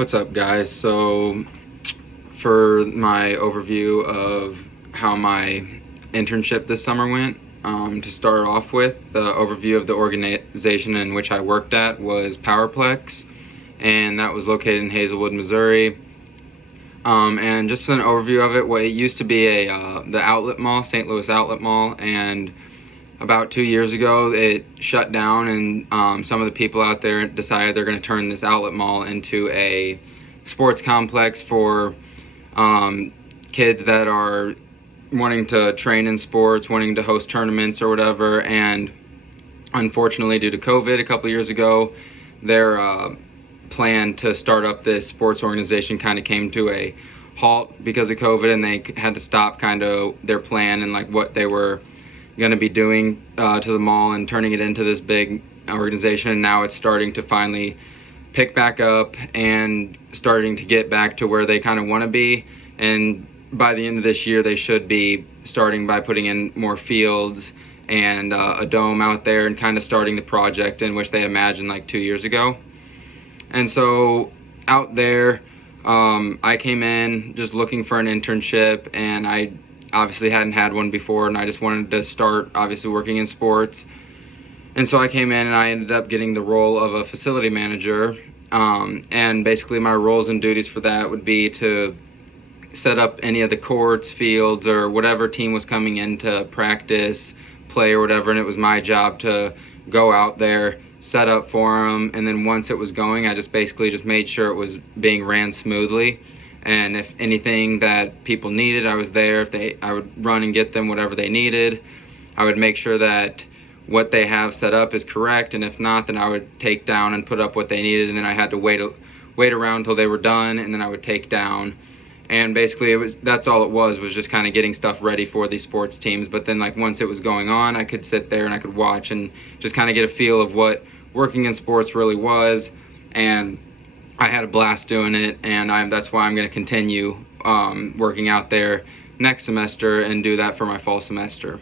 What's up, guys? So for my overview of how my internship this summer went, to start off with, the overview of the organization in which I worked at was PowerPlex, and that was located in Hazelwood, Missouri. And just an overview of it, what it used to be the outlet mall, St. Louis Outlet Mall, and about 2 years ago it shut down, and some of the people out there decided they're going to turn this outlet mall into a sports complex for kids that are wanting to train in sports, wanting to host tournaments or whatever. And unfortunately, due to COVID a couple years ago, their plan to start up this sports organization kind of came to a halt because of COVID, and they had to stop kind of their plan and like what they were going to be doing to the mall and turning it into this big organization. And now it's starting to finally pick back up and starting to get back to where they kind of want to be. And by the end of this year, they should be starting by putting in more fields and a dome out there, and kind of starting the project in which they imagined like 2 years ago. And so out there, I came in just looking for an internship, and I obviously hadn't had one before, and I just wanted to start obviously working in sports. And so I came in and I ended up getting the role of a facility manager. And basically my roles and duties for that would be to set up any of the courts, fields, or whatever team was coming in to practice, play, or whatever. And it was my job to go out there, set up for them. And then once it was going, I just basically just made sure it was being ran smoothly. And if anything that people needed, I was there. I would run and get them whatever they needed. I would make sure that what they have set up is correct, and if not, then I would take down and put up what they needed, and then I had to wait around until they were done, and then I would take down. And basically that's all it was just kind of getting stuff ready for these sports teams. But then like once it was going on, I could sit there and I could watch and just kind of get a feel of what working in sports really was. And I had a blast doing it, and that's why I'm going to continue working out there next semester and do that for my fall semester.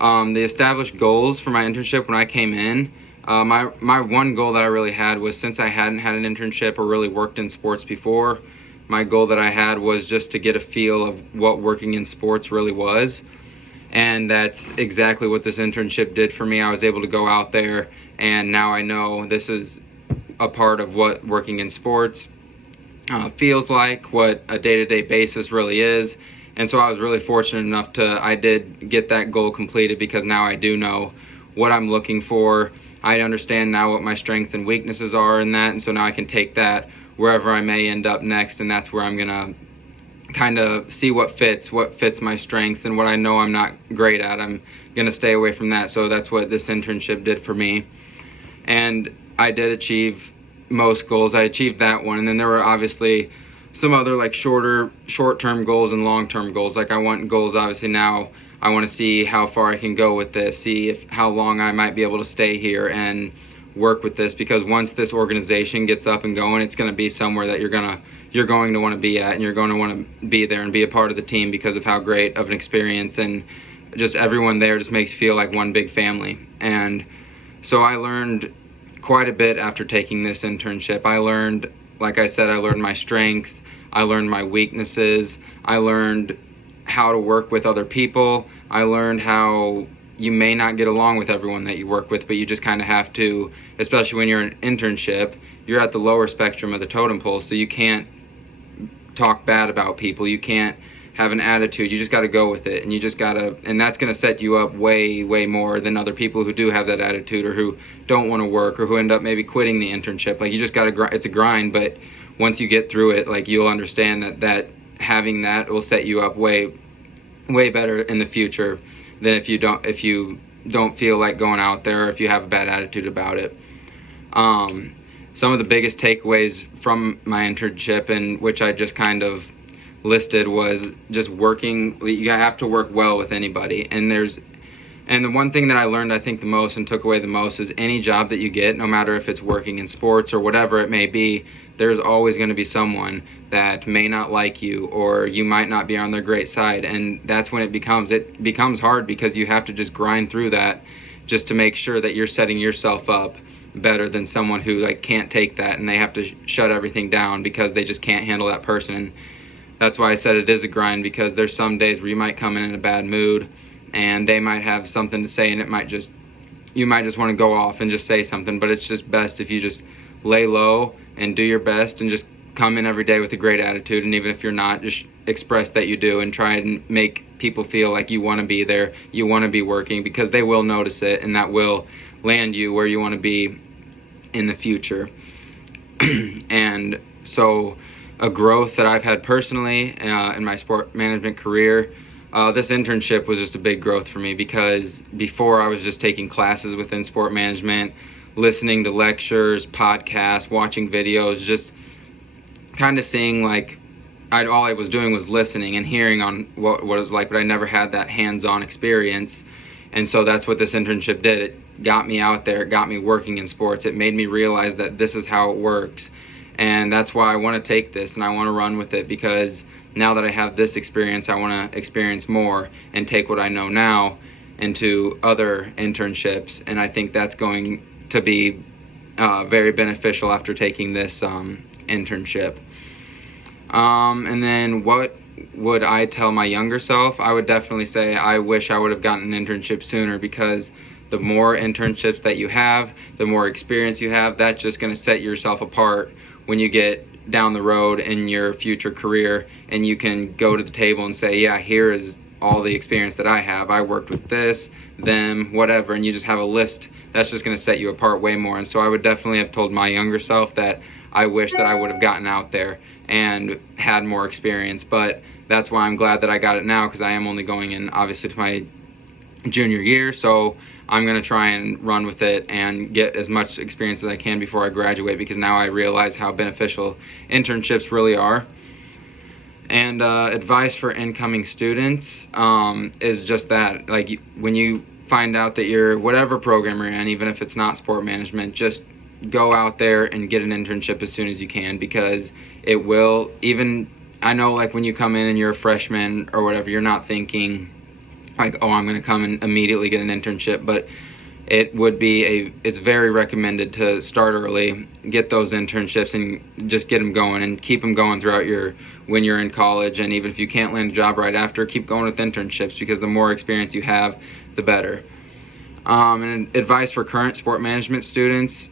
The established goals for my internship when I came in, my one goal that I really had was, since I hadn't had an internship or really worked in sports before, my goal that I had was just to get a feel of what working in sports really was. And that's exactly what this internship did for me. I was able to go out there, and now I know this is a part of what working in sports feels like, what a day-to-day basis really is. And so I was really fortunate enough I did get that goal completed, because now I do know what I'm looking for. I understand now what my strengths and weaknesses are in that, and so now I can take that wherever I may end up next, and that's where I'm gonna kind of see what fits my strengths, and what I know I'm not great at, I'm gonna stay away from that. So that's what this internship did for me. And I did achieve most goals. I achieved that one, and then there were obviously some other like short-term goals and long-term goals. Like I want goals, obviously now I want to see how far I can go with this, see how long I might be able to stay here and work with this, because once this organization gets up and going, it's going to be somewhere that you're going to want to be at, and you're going to want to be there and be a part of the team because of how great of an experience, and just everyone there just makes you feel like one big family. And so I learned quite a bit after taking this internship. I learned, like I said, I learned my strengths, I learned my weaknesses, I learned how to work with other people, I learned how you may not get along with everyone that you work with, but you just kind of have to, especially when you're in an internship, you're at the lower spectrum of the totem pole, so you can't talk bad about people, you can't have an attitude, you just got to go with it, and you just got to, and that's going to set you up way more than other people who do have that attitude, or who don't want to work, or who end up maybe quitting the internship. Like you just got to, it's a grind, but once you get through it, like you'll understand that having that will set you up way better in the future than if you don't feel like going out there, or if you have a bad attitude about it. Some of the biggest takeaways from my internship, and which I just kind of listed, was just working. You have to work well with anybody, and the one thing that I learned, I think, the most and took away the most, is any job that you get, no matter if it's working in sports or whatever it may be, there's always going to be someone that may not like you, or you might not be on their great side. And that's when it becomes hard, because you have to just grind through that just to make sure that you're setting yourself up better than someone who like can't take that and they have to shut everything down because they just can't handle that person. And that's why I said it is a grind, because there's some days where you might come in a bad mood and they might have something to say, and you might just want to go off and just say something. But it's just best if you just lay low and do your best and just come in every day with a great attitude. And even if you're not, just express that you do and try and make people feel like you want to be there, you want to be working, because they will notice it, and that will land you where you want to be in the future. And so a growth that I've had personally in my sport management career, this internship was just a big growth for me, because before I was just taking classes within sport management, listening to lectures, podcasts, watching videos, just kind of seeing like all I was doing was listening and hearing on what it was like, but I never had that hands-on experience. And so that's what this internship did. It got me out there, it got me working in sports. It made me realize that this is how it works. And that's why I want to take this and I want to run with it, because now that I have this experience, I want to experience more and take what I know now into other internships. And I think that's going to be very beneficial after taking this internship. And then what would I tell my younger self? I would definitely say I wish I would have gotten an internship sooner, because the more internships that you have, the more experience you have, that's just going to set yourself apart when you get down the road in your future career, and you can go to the table and say, yeah, here is all the experience that I have. I worked with this, them, whatever, and you just have a list. That's just going to set you apart way more. And so I would definitely have told my younger self that I wish that I would have gotten out there and had more experience. But that's why I'm glad that I got it now, because I am only going in obviously to my junior year. So I'm going to try and run with it and get as much experience as I can before I graduate, because now I realize how beneficial internships really are. And advice for incoming students is just that, like, when you find out that you're whatever program you're in, even if it's not sport management, just go out there and get an internship as soon as you can, because it will, even, I know like when you come in and you're a freshman or whatever, you're not thinking like, oh, I'm going to come and immediately get an internship, but it's very recommended to start early, get those internships and just get them going and keep them going throughout when you're in college. And even if you can't land a job right after, keep going with internships, because the more experience you have, the better. And advice for current sport management students,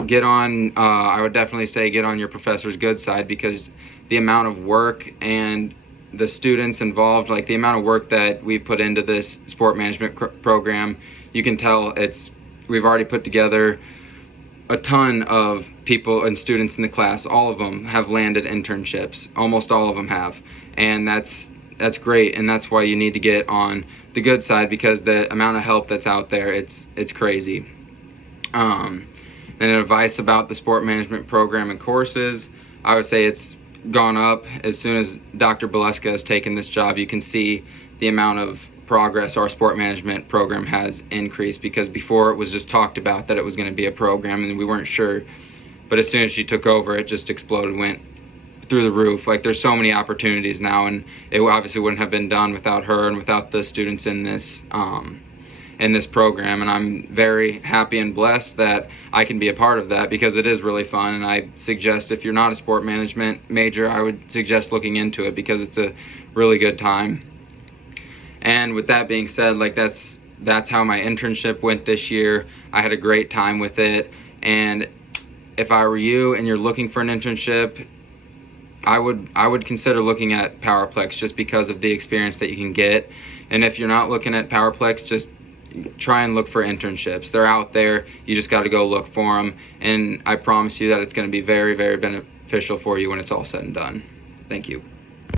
I would definitely say get on your professor's good side, because the amount of work and the students involved, like the amount of work that we've put into this sport management program, you can tell we've already put together a ton of people and students in the class. All of them have landed internships. Almost all of them have. And that's great. And that's why you need to get on the good side, because the amount of help that's out there, it's crazy. And advice about the sport management program and courses, I would say it's gone up. As soon as Dr. Baleska has taken this job, you can see the amount of progress our sport management program has increased, because before it was just talked about that it was going to be a program and we weren't sure. But as soon as she took over, it just exploded, went through the roof. Like, there's so many opportunities now, and it obviously wouldn't have been done without her and without the students in this program. And I'm very happy and blessed that I can be a part of that, because it is really fun. And I suggest, if you're not a sport management major, I would suggest looking into it, because it's a really good time. And with that being said, like, that's how my internship went this year. I had a great time with it. And if I were you and you're looking for an internship, I would consider looking at PowerPlex, just because of the experience that you can get. And if you're not looking at PowerPlex, just try and look for internships. They're out there. You just got to go look for them. And I promise you that it's going to be very, very beneficial for you when it's all said and done. Thank you.